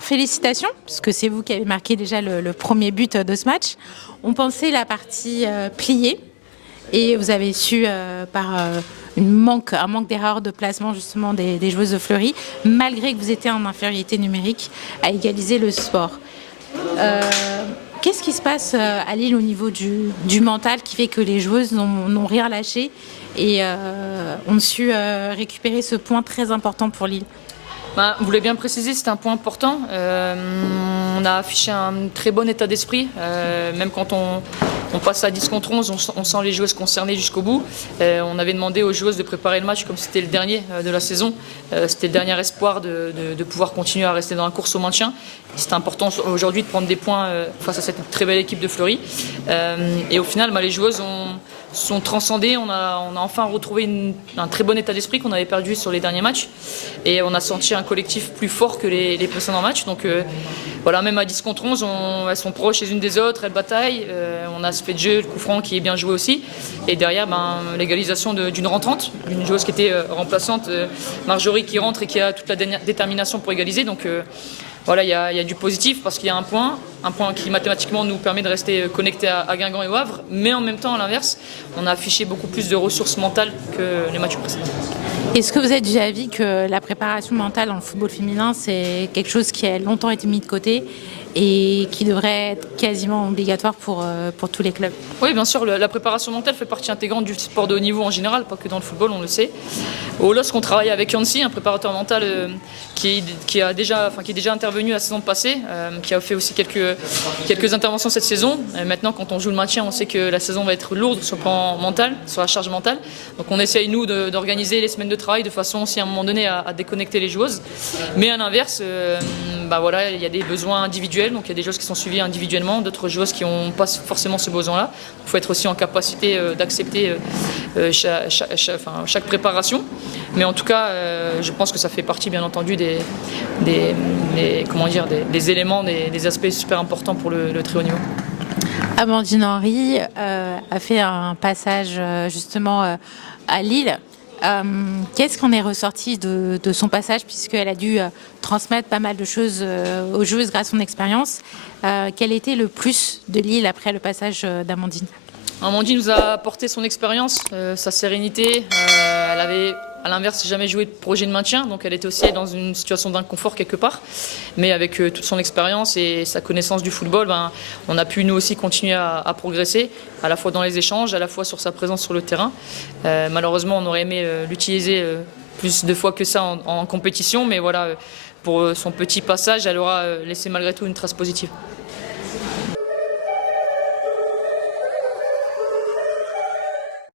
Félicitations, puisque c'est vous qui avez marqué déjà le premier but de ce match. On pensait la partie pliée et vous avez su, par un manque d'erreur de placement justement des joueuses de Fleury, malgré que vous étiez en infériorité numérique, à égaliser le score. Qu'est-ce qui se passe à Lille au niveau du mental qui fait que les joueuses n'ont rien lâché et ont su récupérer ce point très important pour Lille? Vous l'avez bien précisé, c'est un point important. On a affiché un très bon état d'esprit. Même quand on passe à 10 contre 11, on sent les joueuses concernées jusqu'au bout. On avait demandé aux joueuses de préparer le match comme si c'était le dernier de la saison. C'était le dernier espoir de pouvoir continuer à rester dans la course au maintien. C'est important aujourd'hui de prendre des points face à cette très belle équipe de Fleury. Et au final, les joueuses sont transcendées. On a enfin retrouvé un très bon état d'esprit qu'on avait perdu sur les derniers matchs. Et on a senti un collectif plus fort que les précédents matchs. Donc voilà, même à 10 contre 11, elles sont proches les unes des autres, elles bataillent. On a ce fait de jeu, le coup franc qui est bien joué aussi. Et derrière, l'égalisation d'une rentrante, d'une joueuse qui était remplaçante, Marjorie, qui rentre et qui a toute la détermination pour égaliser. Donc voilà, il y a du positif parce qu'il y a un point qui mathématiquement nous permet de rester connectés à Guingamp et au Havre, mais en même temps, à l'inverse, on a affiché beaucoup plus de ressources mentales que les matchs précédents. Est-ce que vous êtes déjà avis que la préparation mentale dans le football féminin, c'est quelque chose qui a longtemps été mis de côté et qui devrait être quasiment obligatoire pour tous les clubs? Oui, bien sûr, la préparation mentale fait partie intégrante du sport de haut niveau en général, pas que dans le football, on le sait. Au LOSC, on travaille avec Yancy, un préparateur mental qui est déjà intervenu la saison passée, qui a fait aussi quelques interventions cette saison. Et maintenant, quand on joue le maintien, on sait que la saison va être lourde sur le plan mental, sur la charge mentale. Donc on essaye, nous, d'organiser les semaines de travail de façon aussi, à un moment donné, à déconnecter les joueuses. Mais à l'inverse, voilà, il y a des besoins individuels. Donc il y a des joueuses qui sont suivies individuellement, d'autres joueuses qui n'ont pas forcément ce besoin-là. Il faut être aussi en capacité d'accepter chaque préparation. Mais en tout cas, je pense que ça fait partie, bien entendu, des éléments, des aspects super importants pour le très haut niveau. Amandine Henry a fait un passage justement à Lille. Qu'est-ce qu'on est ressorti de son passage, puisqu'elle a dû transmettre pas mal de choses aux joueuses grâce à son expérience. Quel était le plus de Lille après le passage d'Amandine? Amandine nous a apporté son expérience, sa sérénité. Elle avait, à l'inverse, jamais joué de projet de maintien, donc elle était aussi dans une situation d'inconfort quelque part. Mais avec toute son expérience et sa connaissance du football, on a pu nous aussi continuer à progresser, à la fois dans les échanges, à la fois sur sa présence sur le terrain. Malheureusement, on aurait aimé l'utiliser plus de fois que ça en compétition, mais voilà, pour son petit passage, elle aura laissé malgré tout une trace positive.